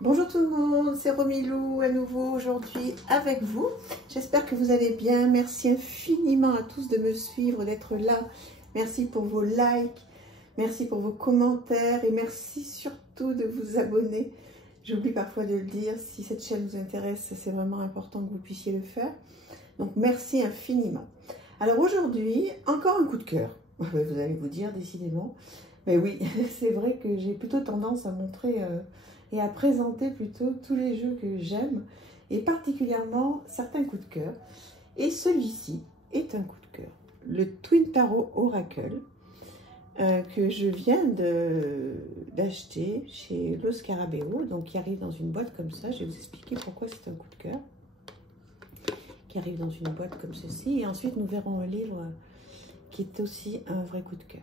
Bonjour tout le monde, c'est Romilou à nouveau aujourd'hui avec vous. J'espère que vous allez bien. Merci infiniment à tous de me suivre, d'être là. Merci pour vos likes, merci pour vos commentaires et merci surtout de vous abonner. J'oublie parfois de le dire, si cette chaîne vous intéresse, c'est vraiment important que vous puissiez le faire. Donc merci infiniment. Alors aujourd'hui, encore un coup de cœur. Vous allez vous dire décidément. Mais oui, c'est vrai que j'ai plutôt tendance à montrer et à présenter plutôt tous les jeux que j'aime et particulièrement certains coups de cœur. Et celui-ci est un coup de cœur. Le Twin Tarot Oracle que je viens d'acheter chez Lo Scarabeo, donc qui arrive dans une boîte comme ça. Je vais vous expliquer pourquoi c'est un coup de cœur. Qui arrive dans une boîte comme ceci. Et ensuite, nous verrons un livre qui est aussi un vrai coup de cœur.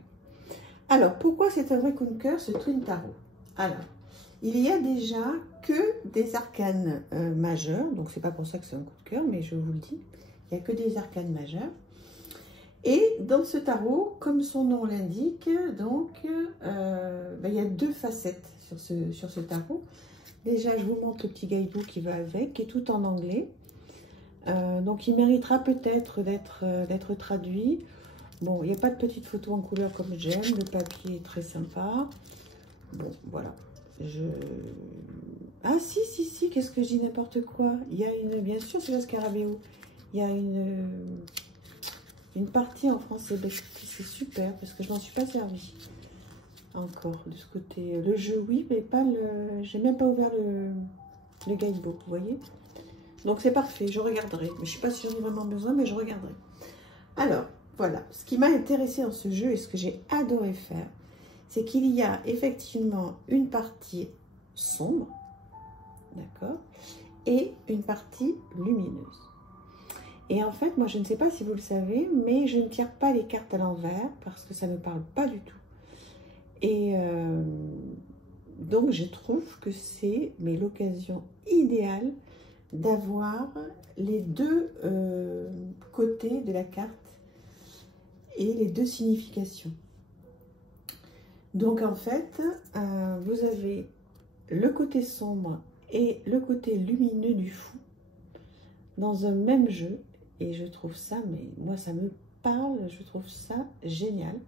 Alors, pourquoi c'est un vrai coup de cœur, ce Twin Tarot? Alors, il y a déjà que des arcanes majeurs, donc c'est pas pour ça que c'est un coup de cœur, mais je vous le dis, il n'y a que des arcanes majeurs. Et dans ce tarot, comme son nom l'indique, donc, il y a deux facettes sur ce tarot. Déjà, je vous montre le petit guidebook qui va avec, qui est tout en anglais. Donc, il méritera peut-être d'être traduit. Bon, il n'y a pas de petites photos en couleur comme j'aime. Le papier est très sympa. Bon, voilà. Ah, si, qu'est-ce que je dis n'importe quoi. Il y a une... Bien sûr, c'est le Scarabeo. Il y a une partie en français. C'est super, parce que je m'en suis pas servi encore de ce côté. Le jeu, oui, mais pas le... J'ai même pas ouvert le guidebook, vous voyez. Donc, c'est parfait, je regarderai. Mais je ne sais pas si j'en ai vraiment besoin, mais je regarderai. Alors... Voilà, ce qui m'a intéressé dans ce jeu et ce que j'ai adoré faire, c'est qu'il y a effectivement une partie sombre, d'accord, et une partie lumineuse. Et en fait, moi, je ne sais pas si vous le savez, mais je ne tire pas les cartes à l'envers parce que ça ne me parle pas du tout. Et donc, je trouve que c'est l'occasion idéale d'avoir les deux côtés de la carte et les deux significations. Donc en fait, vous avez le côté sombre et le côté lumineux du fou dans un même jeu. Et je trouve ça, mais moi ça me parle, je trouve ça génial.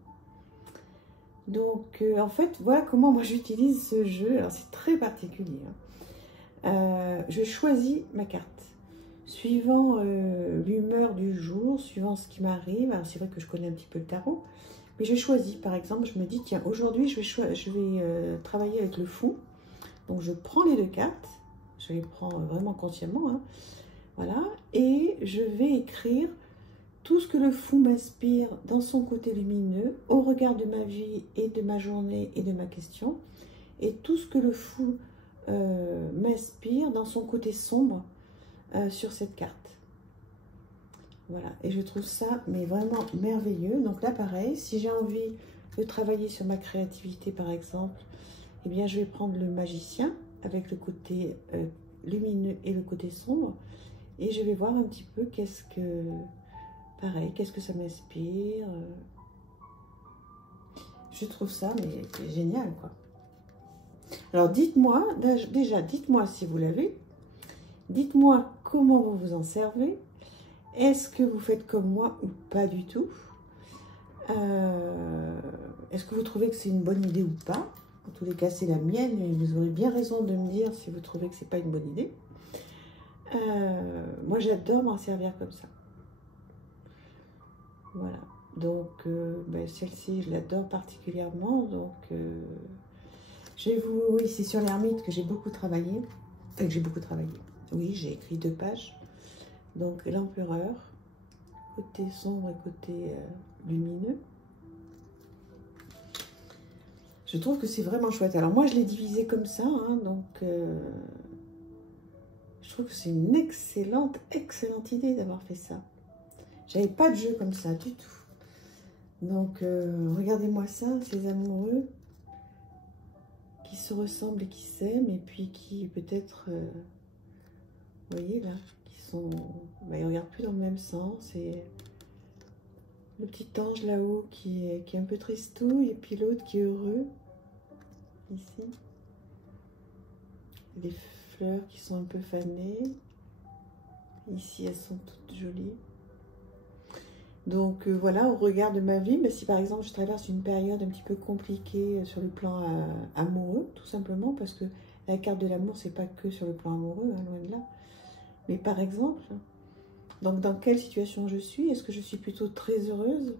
Donc en fait, voilà comment moi j'utilise ce jeu. Alors c'est très particulier. Je choisis ma carte. Suivant l'humeur du jour, suivant ce qui m'arrive, alors c'est vrai que je connais un petit peu le tarot, mais je choisis, par exemple, je me dis, tiens, aujourd'hui, je vais travailler avec le fou, donc je prends les deux cartes, je les prends vraiment consciemment, hein, voilà, et je vais écrire tout ce que le fou m'inspire dans son côté lumineux, au regard de ma vie et de ma journée et de ma question, et tout ce que le fou m'inspire dans son côté sombre, sur cette carte. Voilà, et je trouve ça mais vraiment merveilleux. Donc là pareil, si j'ai envie de travailler sur ma créativité par exemple, eh bien je vais prendre le magicien avec le côté lumineux et le côté sombre et je vais voir un petit peu qu'est-ce que ça m'inspire. Je trouve ça mais génial quoi. Alors dites-moi, déjà dites-moi si vous l'avez. Dites-moi comment vous vous en servez. Est-ce que vous faites comme moi ou pas du tout? Est-ce que vous trouvez que c'est une bonne idée ou pas? En tous les cas, c'est la mienne et vous aurez bien raison de me dire si vous trouvez que c'est pas une bonne idée. Moi, j'adore m'en servir comme ça. Voilà. Donc, celle-ci, je l'adore particulièrement. Donc, oui, c'est sur l'ermite que j'ai beaucoup travaillé. Enfin, que j'ai beaucoup travaillé. Oui, j'ai écrit 2 pages. Donc, l'empereur, côté sombre et côté lumineux. Je trouve que c'est vraiment chouette. Alors, moi, je l'ai divisé comme ça. Hein, donc, je trouve que c'est une excellente idée d'avoir fait ça. J'avais pas de jeu comme ça du tout. Donc, regardez-moi ça, ces amoureux qui se ressemblent et qui s'aiment. Et puis, qui peut-être... vous voyez, là ils ne regardent plus dans le même sens et le petit ange là-haut qui est un peu tristouille et puis l'autre qui est heureux ici. des fleurs qui sont un peu fanées. Ici, elles sont toutes jolies. Donc voilà, au regard de ma vie, mais si par exemple je traverse une période un petit peu compliquée sur le plan amoureux, tout simplement, parce que la carte de l'amour, c'est pas que sur le plan amoureux, hein, loin de là. Mais par exemple, donc dans quelle situation je suis? Est-ce que je suis plutôt très heureuse?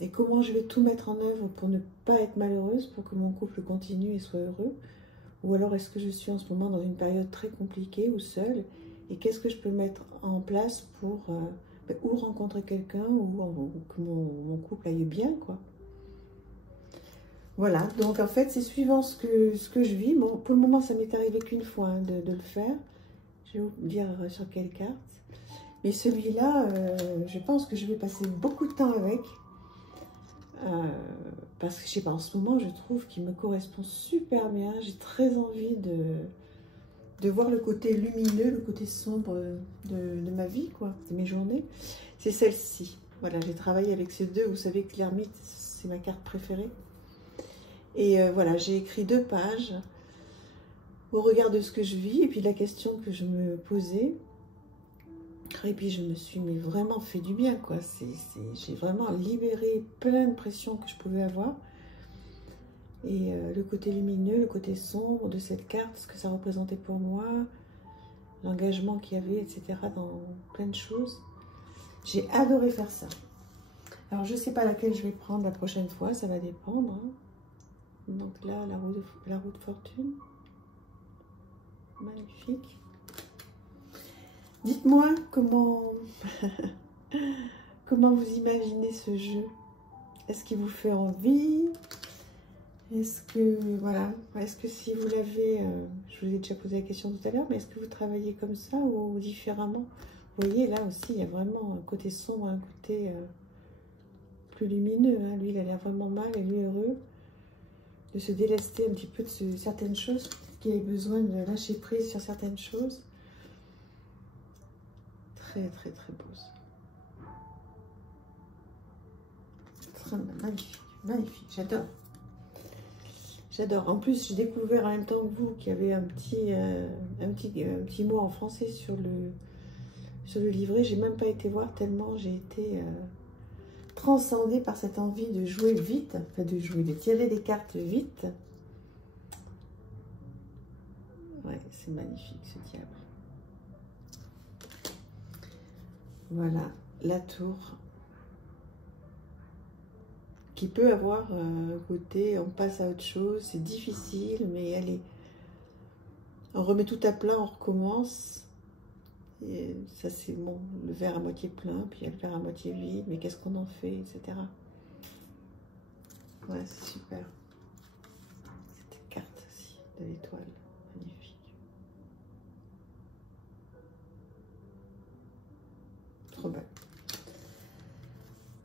Et comment je vais tout mettre en œuvre pour ne pas être malheureuse, pour que mon couple continue et soit heureux? Ou alors est-ce que je suis en ce moment dans une période très compliquée ou seule? Et qu'est-ce que je peux mettre en place pour ou rencontrer quelqu'un ou que mon couple aille bien, quoi. Voilà, donc en fait, c'est suivant ce que je vis. Bon, pour le moment, ça m'est arrivé qu'une fois hein, de le faire. Je vais vous dire sur quelle carte. Mais celui-là, je pense que je vais passer beaucoup de temps avec. Parce que, je sais pas, en ce moment, je trouve qu'il me correspond super bien. J'ai très envie de voir le côté lumineux, le côté sombre de ma vie, quoi, de mes journées. C'est celle-ci. Voilà, j'ai travaillé avec ces deux. Vous savez que l'ermite, c'est ma carte préférée. Et voilà, j'ai écrit 2 pages au regard de ce que je vis et puis de la question que je me posais. Et puis je me suis vraiment fait du bien, quoi. J'ai vraiment libéré plein de pressions que je pouvais avoir. Et le côté lumineux, le côté sombre de cette carte, ce que ça représentait pour moi, l'engagement qu'il y avait, etc. dans plein de choses. J'ai adoré faire ça. Alors je ne sais pas laquelle je vais prendre la prochaine fois, ça va dépendre. Hein. Donc là, la roue de fortune. Magnifique. Dites-moi comment, comment vous imaginez ce jeu. Est-ce qu'il vous fait envie? Est-ce que, voilà, est-ce que si vous l'avez, je vous ai déjà posé la question tout à l'heure, mais est-ce que vous travaillez comme ça ou différemment? Vous voyez, là aussi, il y a vraiment un côté sombre, un côté plus lumineux. Hein. Lui, il a l'air vraiment mal et lui heureux de se délester un petit peu de certaines choses, qu'il ait besoin de lâcher prise sur certaines choses. Très, très, très beau. Très magnifique, magnifique, j'adore. J'adore. En plus, j'ai découvert en même temps que vous qu'il y avait un petit mot en français sur le livret. J'ai même pas été voir tellement j'ai été transcendée par cette envie de jouer vite, enfin de tirer des cartes vite. Ouais, c'est magnifique ce diable. Voilà, la tour. Qui peut avoir côté, on passe à autre chose, c'est difficile, mais allez, on remet tout à plat, on recommence. Et ça c'est bon, le verre à moitié plein, puis il y a le verre à moitié vide, mais qu'est-ce qu'on en fait, etc. Ouais, c'est super. Cette carte aussi, de l'étoile, magnifique. Trop belle.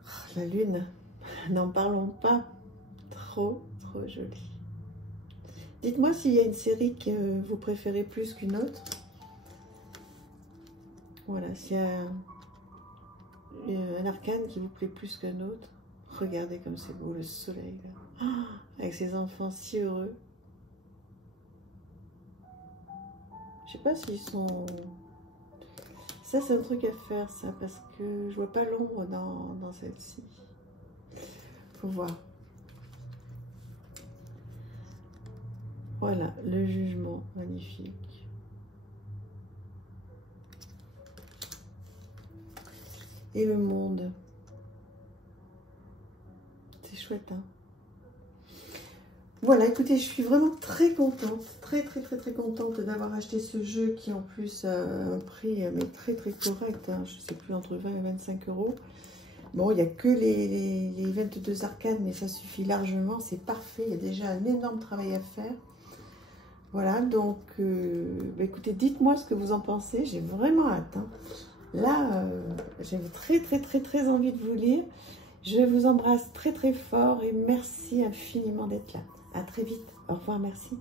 Oh, la lune. N'en parlons pas, trop jolie. Dites-moi s'il y a une série que vous préférez plus qu'une autre. Voilà, s'il y a un arcane qui vous plaît plus qu'un autre. Regardez comme c'est beau, le soleil, là. Oh, avec ses enfants si heureux. Je sais pas s'ils sont... Ça, c'est un truc à faire, ça, parce que je vois pas l'ombre dans celle-ci. Faut voir. Voilà, le jugement, magnifique. Et le monde. C'est chouette, hein. Voilà, écoutez, je suis vraiment très contente, très contente d'avoir acheté ce jeu qui en plus a un prix mais très correct, hein. Je ne sais plus, entre 20 et 25 euros. Bon, il n'y a que les 22 arcanes, mais ça suffit largement, c'est parfait, il y a déjà un énorme travail à faire. Voilà, donc, bah écoutez, dites-moi ce que vous en pensez, j'ai vraiment hâte. Hein. Là, j'ai très envie de vous lire. Je vous embrasse très fort et merci infiniment d'être là. À très vite, au revoir, merci.